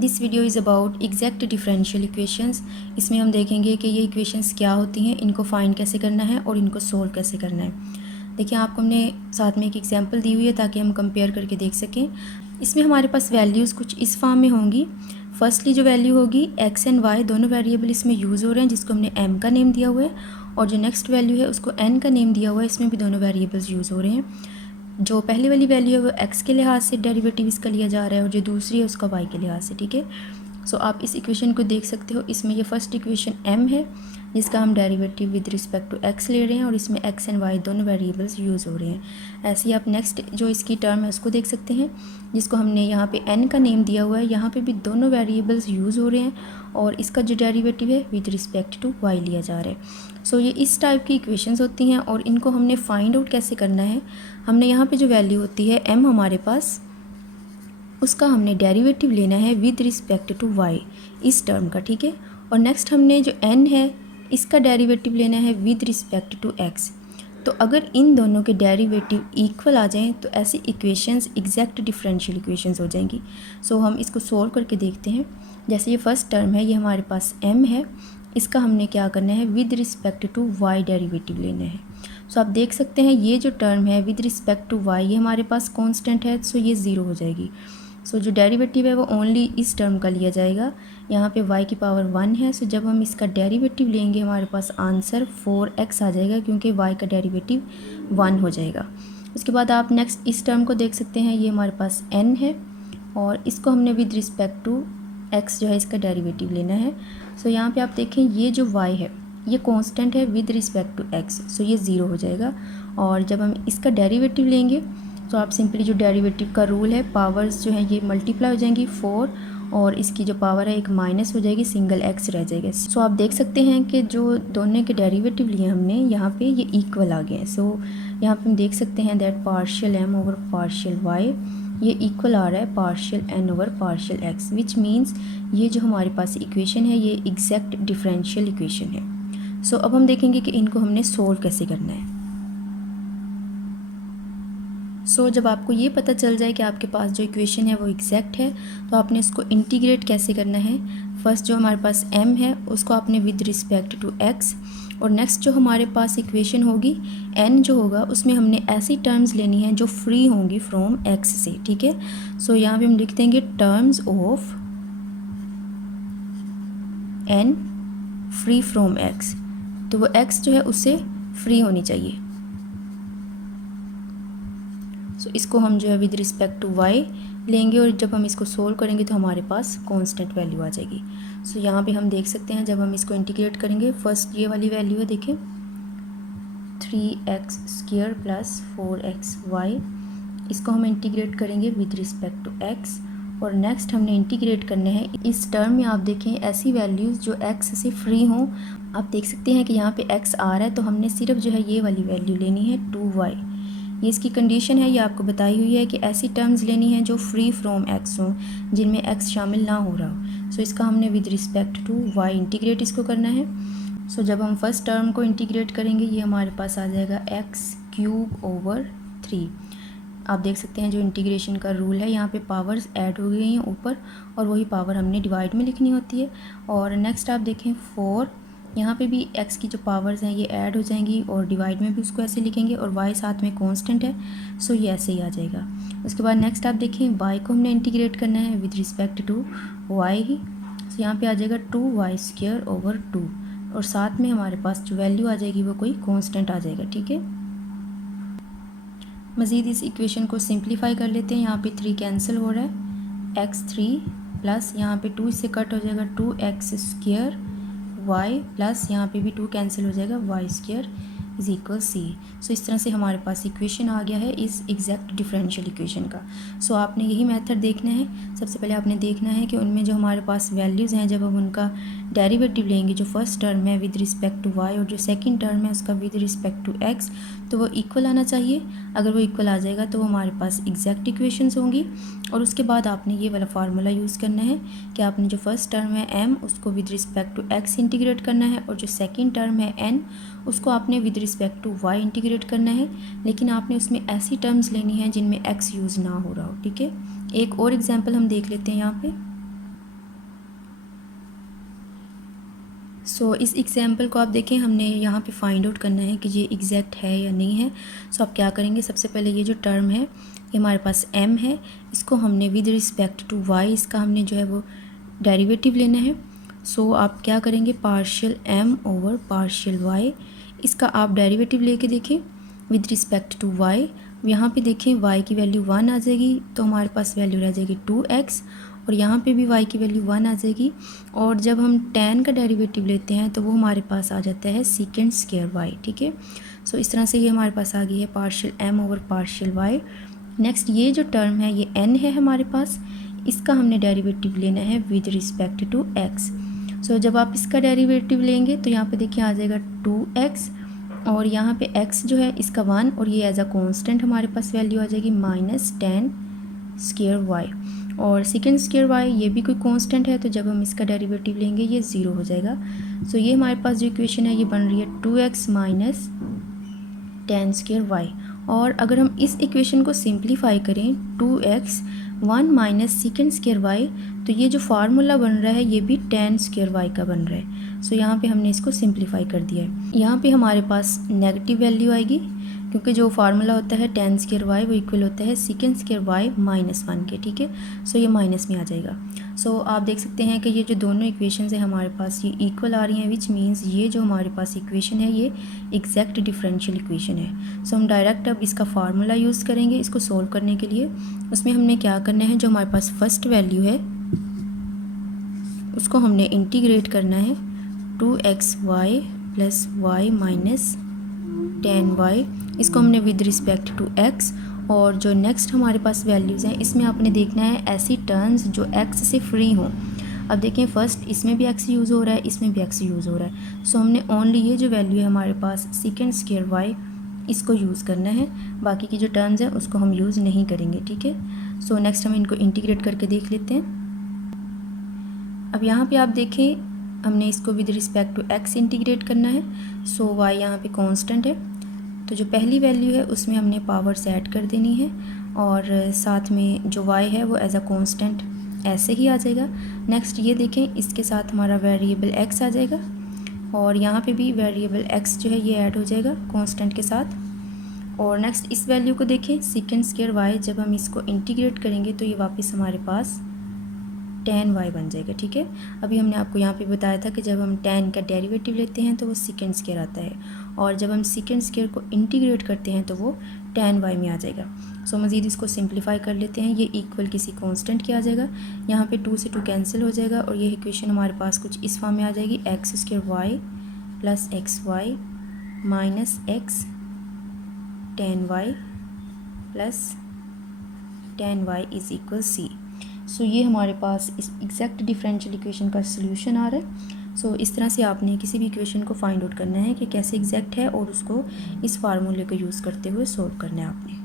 This video is about exact differential equations. इसमें हम देखेंगे कि ये इक्वेशंस क्या होती हैं, इनको फाइंड कैसे करना है और इनको सोल्व कैसे करना है। देखिए, आपको हमने साथ में एक एग्जांपल दी हुई है ताकि हम कंपेयर करके देख सकें। इसमें हमारे पास वैल्यूज़ कुछ इस फॉर्म में होंगी। फर्स्टली जो वैल्यू होगी x एंड y दोनों वेरिएबल इसमें यूज़ हो रहे हैं, जिसको हमने m का नेम दिया हुआ है, और जो नेक्स्ट वैल्यू है उसको n का नेम दिया हुआ है। इसमें भी दोनों वेरिएबल्स यूज़ हो रहे हैं। जो पहली वाली वैल्यू है वो x के लिहाज से डेरिवेटिव इसका लिया जा रहा है, और जो दूसरी है उसका y के लिहाज से। ठीक है, सो आप इस इक्वेशन को देख सकते हो। इसमें ये फर्स्ट इक्वेशन m है जिसका हम derivative with respect to x ले रहे हैं, और इसमें x एंड y दोनों वेरिएबल्स यूज़ हो रहे हैं। ऐसे ही आप नेक्स्ट जो इसकी टर्म है उसको देख सकते हैं, जिसको हमने यहाँ पे n का नेम दिया हुआ है। यहाँ पे भी दोनों वेरिएबल्स यूज़ हो रहे हैं, और इसका जो डेरिवेटिव है विद रिस्पेक्ट टू y लिया जा रहा है। सो ये इस टाइप की इक्वेशंस होती हैं, और इनको हमने फाइंड आउट कैसे करना है। हमने यहाँ पे जो वैल्यू होती है m हमारे पास, उसका हमने डेरिवेटिव लेना है विद रिस्पेक्ट टू y इस टर्म का। ठीक है, और नेक्स्ट हमने जो n है इसका डेरिवेटिव लेना है विद रिस्पेक्ट टू x। तो अगर इन दोनों के डेरिवेटिव इक्वल आ जाएं तो ऐसी इक्वेशंस एग्जैक्ट डिफरेंशियल इक्वेशंस हो जाएंगी। सो हम इसको सोल्व करके देखते हैं। जैसे ये फर्स्ट टर्म है, ये हमारे पास m है, इसका हमने क्या करना है, with respect to y derivative लेना है। सो आप देख सकते हैं ये जो टर्म है विद रिस्पेक्ट टू y, ये हमारे पास कांस्टेंट है, सो ये ज़ीरो हो जाएगी। सो जो डेरिवेटिव है वो ओनली इस टर्म का लिया जाएगा। यहाँ पे y की पावर 1 है, सो जब हम इसका डेरिवेटिव लेंगे हमारे पास आंसर 4x आ जाएगा, क्योंकि y का डेरिवेटिव 1 हो जाएगा। उसके बाद आप नेक्स्ट इस टर्म को देख सकते हैं, ये हमारे पास n है, और इसको हमने विद रिस्पेक्ट टू x जो है इसका डेरिवेटिव लेना है। सो यहाँ पे आप देखें ये जो y है ये कांस्टेंट है विद रिस्पेक्ट टू x, सो ये ज़ीरो हो जाएगा। और जब हम इसका डेरिवेटिव लेंगे तो आप सिंपली जो डेरिवेटिव का रूल है, पावर्स जो है ये मल्टीप्लाई हो जाएंगी 4, और इसकी जो पावर है एक माइनस हो जाएगी, सिंगल x रह जाएगा। सो आप देख सकते हैं कि जो दोनों के डेरिवेटिव लिए हमने यहाँ पे ये इक्वल आ गए हैं। सो यहाँ पे हम देख सकते हैं that partial m over partial y ये इक्वल आ रहा है partial n over partial x, which means ये जो हमारे पास इक्वेशन है ये एग्जैक्ट डिफरेंशियल इक्वेशन है। सो अब हम देखेंगे कि इनको हमने सोल्व कैसे करना है। सो जब आपको ये पता चल जाए कि आपके पास जो इक्वेशन है वो एग्जैक्ट है, तो आपने इसको इंटीग्रेट कैसे करना है। फर्स्ट जो हमारे पास m है उसको आपने विद रिस्पेक्ट टू x, और नेक्स्ट जो हमारे पास इक्वेशन होगी n जो होगा उसमें हमने ऐसी टर्म्स लेनी है जो फ्री होंगी फ्रॉम x से। ठीक है, सो यहाँ पे हम लिख देंगे terms of n free from x, तो वो x जो है उससे फ्री होनी चाहिए। सो इसको हम जो है विद रिस्पेक्ट टू y लेंगे, और जब हम इसको सोल्व करेंगे तो हमारे पास कांस्टेंट वैल्यू आ जाएगी। सो यहाँ पे हम देख सकते हैं जब हम इसको इंटीग्रेट करेंगे, फर्स्ट ये वाली वैल्यू है, देखें 3x² प्लस 4xy, इसको हम इंटीग्रेट करेंगे विद रिस्पेक्ट टू x, और नेक्स्ट हमने इंटीग्रेट करने हैं इस टर्म में। आप देखें ऐसी वैल्यूज़ जो x से फ्री हों। आप देख सकते हैं कि यहाँ पे x आ रहा है, तो हमने सिर्फ जो है ये वाली वैल्यू लेनी है 2y। ये इसकी कंडीशन है, ये आपको बताई हुई है कि ऐसी टर्म्स लेनी है जो फ्री फ्रॉम x हों, जिनमें x शामिल ना हो रहा हो। सो इसका हमने with respect to y integrate इसको करना है। सो जब हम फर्स्ट टर्म को इंटीग्रेट करेंगे ये हमारे पास आ जाएगा x³ ओवर 3। आप देख सकते हैं जो इंटीग्रेशन का रूल है, यहाँ पे पावर्स ऐड हो गई हैं ऊपर, और वही पावर हमने डिवाइड में लिखनी होती है। और नेक्स्ट आप देखें 4, यहाँ पे भी x की जो पावर्स हैं ये ऐड हो जाएंगी, और डिवाइड में भी उसको ऐसे लिखेंगे, और y साथ में कांस्टेंट है, सो ये ऐसे ही आ जाएगा। उसके बाद नेक्स्ट आप देखें y को हमने इंटीग्रेट करना है विद रिस्पेक्ट टू y ही। सो यहाँ पे आ जाएगा 2y² ओवर 2, और साथ में हमारे पास जो वैल्यू आ जाएगी वो कोई कांस्टेंट आ जाएगा। ठीक है, मज़ीद इस इक्वेशन को सिंप्लीफाई कर लेते हैं। यहाँ पे 3 कैंसिल हो रहा है, x3 प्लस यहाँ पे 2 इससे कट हो जाएगा 2x² y, प्लस यहाँ पे भी 2 कैंसिल हो जाएगा y² इज इक्वल c। सो इस तरह से हमारे पास इक्वेशन आ गया है इस एग्जैक्ट डिफरेंशियल इक्वेशन का। सो आपने यही मेथड देखना है। सबसे पहले आपने देखना है कि उनमें जो हमारे पास वैल्यूज़ हैं, जब हम उनका डेरिवेटिव लेंगे, जो फर्स्ट टर्म है विद रिस्पेक्ट टू y और जो सेकंड टर्म है उसका विद रिस्पेक्ट टू x, तो वो इक्वल आना चाहिए। अगर वो इक्वल आ जाएगा तो हमारे पास एग्जैक्ट इक्वेशंस होंगी। और उसके बाद आपने ये वाला फार्मूला यूज़ करना है कि आपने जो फर्स्ट टर्म है m उसको with respect to x integrate करना है, और जो सेकंड टर्म है n उसको आपने with respect to y integrate करना है। लेकिन आपने उसमें ऐसी टर्म्स लेनी है जिनमें x यूज़ ना हो रहा हो। ठीक है, एक और एग्जांपल हम देख लेते हैं यहाँ पे। सो इस एग्जाम्पल को आप देखें, हमने यहाँ पे फाइंड आउट करना है कि ये एग्जैक्ट है या नहीं है। सो आप क्या करेंगे, सबसे पहले ये जो टर्म है ये हमारे पास m है, इसको हमने विद रिस्पेक्ट टू y इसका हमने जो है वो डेरिवेटिव लेना है। सो आप क्या करेंगे, partial m over partial y, इसका आप डेरिवेटिव लेके देखें विद रिस्पेक्ट टू y। यहाँ पे देखें y की वैल्यू 1 आ जाएगी तो हमारे पास वैल्यू रह जाएगी 2x, और यहाँ पे भी y की वैल्यू 1 आ जाएगी। और जब हम tan का डेरिवेटिव लेते हैं तो वो हमारे पास आ जाता है सेकेंड स्क्वायर y। ठीक है, सो इस तरह से ये हमारे पास आ गई है partial m over partial y। Next ये जो टर्म है ये n है हमारे पास, इसका हमने डेरिवेटिव लेना है विद रिस्पेक्ट टू x। सो जब आप इसका डेरिवेटिव लेंगे तो यहाँ पे देखिए आ जाएगा 2x, और यहाँ पे x जो है इसका 1, और ये एज अ कांस्टेंट हमारे पास वैल्यू आ जाएगी -10 स्क्वायर y। और सेकेंड स्क्वायर y ये भी कोई कांस्टेंट है, तो जब हम इसका डेरिवेटिव लेंगे ये 0 हो जाएगा। सो ये हमारे पास जो इक्वेशन है ये बन रही है 2x माइनस 10 स्क्वायर y। और अगर हम इस इक्वेशन को सिंप्लीफाई करें 2x 1 minus second square y, तो ये जो फार्मूला बन रहा है ये भी 10 स्क्वायर y का बन रहा है। सो यहाँ पे हमने इसको सिंप्लीफाई कर दिया है। यहाँ पे हमारे पास नेगेटिव वैल्यू आएगी क्योंकि जो फार्मूला होता है 10 स्क्वायर y वो इक्वल होता है सेकेंड स्क्वायर y -1 के। ठीक है, सो ये माइनस में आ जाएगा। सो आप देख सकते हैं कि ये जो दोनों इक्वेशंस है हमारे पास ये इक्वल आ रही हैं, विच मीन्स ये जो हमारे पास इक्वेशन है ये एग्जैक्ट डिफरेंशियल इक्वेशन है। सो हम डायरेक्ट अब इसका फार्मूला यूज़ करेंगे इसको सोल्व करने के लिए। उसमें हमने क्या करना है, जो हमारे पास फर्स्ट वैल्यू है उसको हमने इंटीग्रेट करना है 2xy plus y minus 10y, इसको हमने विद रिस्पेक्ट टू x। और जो नेक्स्ट हमारे पास वैल्यूज़ हैं इसमें आपने देखना है ऐसी टर्म्स जो x से फ्री हों। अब देखें फर्स्ट इसमें भी x यूज़ हो रहा है, इसमें भी x यूज़ हो रहा है। सो हमने ओनली ये जो वैल्यू है हमारे पास सेकेंड स्क्वायर y इसको यूज़ करना है, बाकी की जो टर्म्स हैं उसको हम यूज़ नहीं करेंगे। ठीक है, सो नेक्स्ट हम इनको इंटीग्रेट करके देख लेते हैं। अब यहाँ पे आप देखें हमने इसको with respect to x integrate करना है। सो y यहाँ पे कांस्टेंट है, तो जो पहली वैल्यू है उसमें हमने पावर्स ऐड कर देनी है, और साथ में जो y है वो एज अ कांस्टेंट ऐसे ही आ जाएगा। नेक्स्ट ये देखें इसके साथ हमारा वेरिएबल x आ जाएगा, और यहाँ पे भी वेरिएबल x जो है ये ऐड हो जाएगा कांस्टेंट के साथ। और नेक्स्ट इस वैल्यू को देखें सेकेंड स्क्वायर y, जब हम इसको इंटीग्रेट करेंगे तो ये वापस हमारे पास 10y बन जाएगा। ठीक है, अभी हमने आपको यहाँ पे बताया था कि जब हम 10 का डेरिवेटिव लेते हैं तो वो सेकेंड स्क्वायर आता है, और जब हम सेकेंड स्क्वायर को इंटीग्रेट करते हैं तो वो 10y में आ जाएगा। सो मज़ीद इसको सिंप्लीफाई कर लेते हैं, ये इक्वल किसी कांस्टेंट के आ जाएगा, यहाँ पे 2 से 2 कैंसिल हो जाएगा, और ये इक्वेशन हमारे पास कुछ इस फॉर्म में आ जाएगी x square y plus xy minus x 10y plus 10y is equal c। सो ये हमारे पास इस एग्जैक्ट डिफरेंशियल इक्वेशन का सलूशन आ रहा है। सो इस तरह से आपने किसी भी इक्वेशन को फाइंड आउट करना है कि कैसे एग्जैक्ट है, और उसको इस फार्मूले को यूज़ करते हुए सोल्व करना है आपने।